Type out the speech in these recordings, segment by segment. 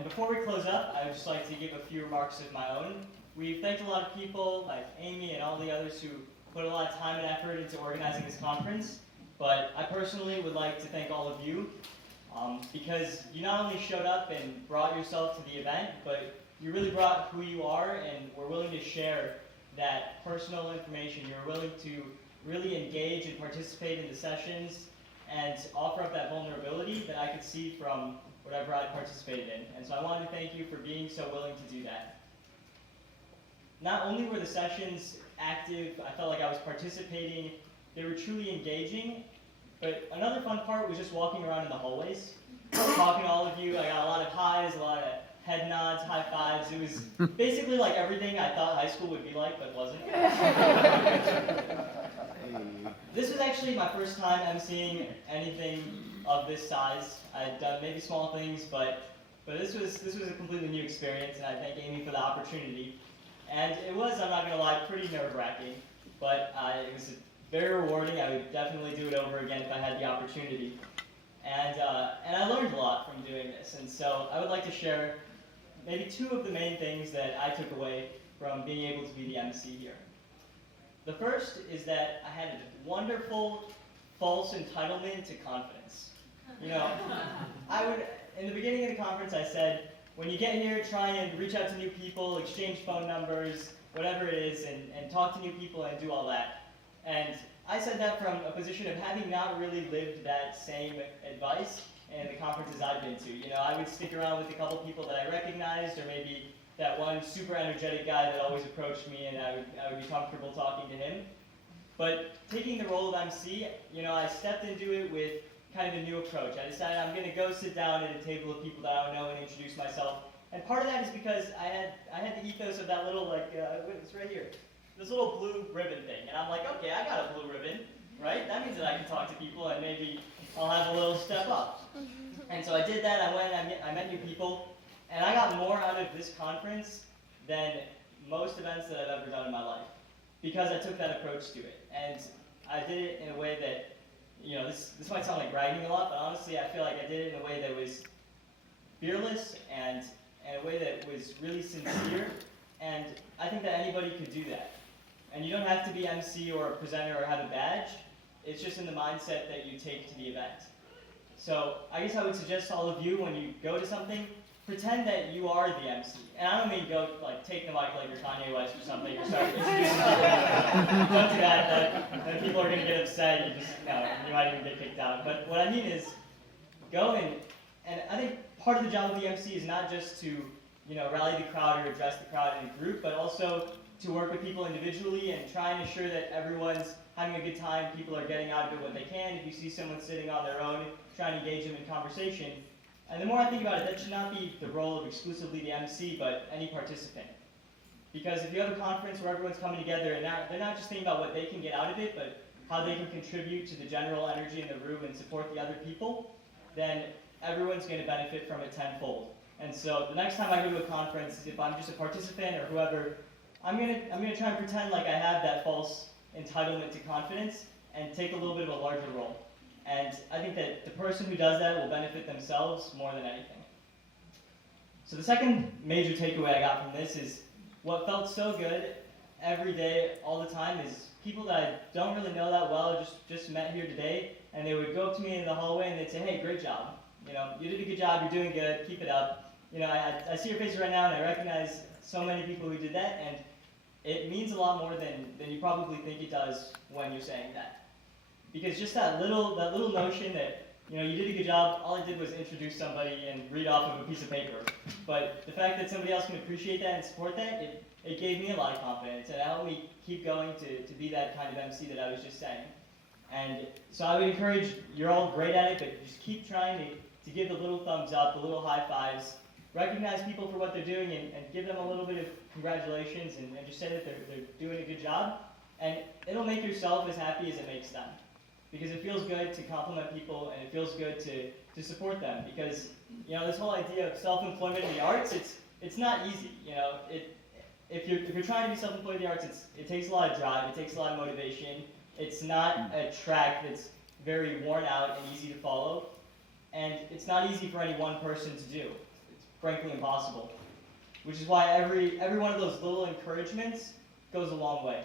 And before we close up, I would just like to give a few remarks of my own. We've thanked a lot of people, like Amy and all the others who put a lot of time and effort into organizing this conference. But I personally would like to thank all of you because you not only showed up and brought yourself to the event, but you really brought who you are and were willing to share that personal information. You're willing to really engage and participate in the sessions and offer up that vulnerability that I could see from whatever I participated in. And so I wanted to thank you for being so willing to do that. Not only were the sessions active, I felt like I was participating, they were truly engaging, but another fun part was just walking around in the hallways, talking to all of you. I got a lot of highs, a lot of head nods, high fives. It was basically like everything I thought high school would be like, but wasn't. This was actually my first time emceeing anything of this size. I'd done maybe small things, but this was a completely new experience, and I thank Amy for the opportunity. And it was, I'm not going to lie, pretty nerve-wracking, but it was very rewarding. I would definitely do it over again if I had the opportunity. And I learned a lot from doing this, and so I would like to share maybe two of the main things that I took away from being able to be the MC here. The first is that I had a wonderful false entitlement to confidence. You know, in the beginning of the conference I said, when you get here, try and reach out to new people, exchange phone numbers, whatever it is, and talk to new people and do all that. And I said that from a position of having not really lived that same advice in the conferences I've been to. You know, I would stick around with a couple people that I recognized, or maybe that one super energetic guy that always approached me, and I would be comfortable talking to him. But taking the role of MC, you know, I stepped into it with kind of a new approach. I decided I'm going to go sit down at a table of people that I don't know and introduce myself. And part of that is because I had the ethos of that little, like, it's right here, this little blue ribbon thing. And I'm like, okay, I got a blue ribbon, right? That means that I can talk to people and maybe I'll have a little step up. And so I did that. I went and I met new people. And I got more out of this conference than most events that I've ever done in my life because I took that approach to it. And I did it in a way that, you know, this might sound like bragging a lot, but honestly I feel like I did it in a way that was fearless and in a way that was really sincere. And I think that anybody could do that. And you don't have to be MC or a presenter or have a badge. It's just in the mindset that you take to the event. So I guess I would suggest to all of you, when you go to something, pretend that you are the MC. And I don't mean go, like, take the mic like you're Kanye West or something, or start introducing people. Don't do that, then people are going to get upset. You might even get kicked out. But what I mean is, go and I think part of the job of the MC is not just to, you know, rally the crowd or address the crowd in a group, but also to work with people individually and try and ensure that everyone's having a good time, people are getting out of it what they can. If you see someone sitting on their own, try and engage them in conversation. And the more I think about it, that should not be the role of exclusively the MC, but any participant. Because if you have a conference where everyone's coming together and they're not just thinking about what they can get out of it, but how they can contribute to the general energy in the room and support the other people, then everyone's going to benefit from it tenfold. And so the next time I go to a conference, if I'm just a participant or whoever, I'm gonna try and pretend like I have that false entitlement to confidence and take a little bit of a larger role. And I think that the person who does that will benefit themselves more than anything. So the second major takeaway I got from this is what felt so good every day, all the time, is people that I don't really know that well, just met here today, and they would go up to me in the hallway and they'd say, hey, great job. You know, you did a good job, you're doing good, keep it up. You know, I see your face right now and I recognize so many people who did that, and it means a lot more than you probably think it does when you're saying that. Because just that little notion that, you know, you did a good job, all I did was introduce somebody and read off of a piece of paper. But the fact that somebody else can appreciate that and support that, it gave me a lot of confidence, and it helped me keep going to be that kind of MC that I was just saying. And so I would encourage, you're all great at it, but just keep trying to give the little thumbs up, the little high fives, recognize people for what they're doing and give them a little bit of congratulations and just say that they're doing a good job. And it'll make yourself as happy as it makes them. Because it feels good to compliment people and it feels good to support them. Because, you know, this whole idea of self-employment in the arts, it's not easy. You know, if you're trying to be self-employed in the arts, it takes a lot of drive, it takes a lot of motivation. It's not a track that's very worn out and easy to follow. And it's not easy for any one person to do. frankly impossible. Which is why every one of those little encouragements goes a long way.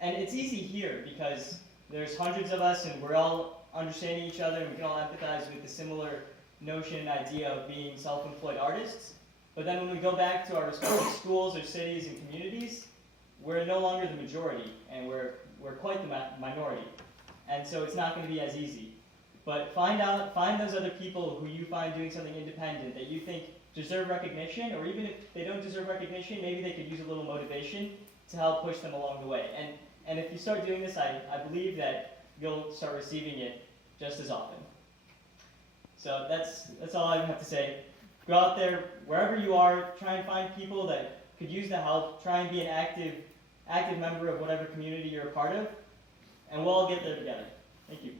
And it's easy here because there's hundreds of us and we're all understanding each other and we can all empathize with the similar notion and idea of being self-employed artists. But then when we go back to our respective schools or cities and communities, we're no longer the majority and we're quite the minority. And so it's not going to be as easy. But find those other people who you find doing something independent that you think deserve recognition, or even if they don't deserve recognition, maybe they could use a little motivation to help push them along the way. And if you start doing this, I believe that you'll start receiving it just as often. So that's all I have to say. Go out there, wherever you are, try and find people that could use the help. Try and be an active member of whatever community you're a part of, and we'll all get there together. Thank you.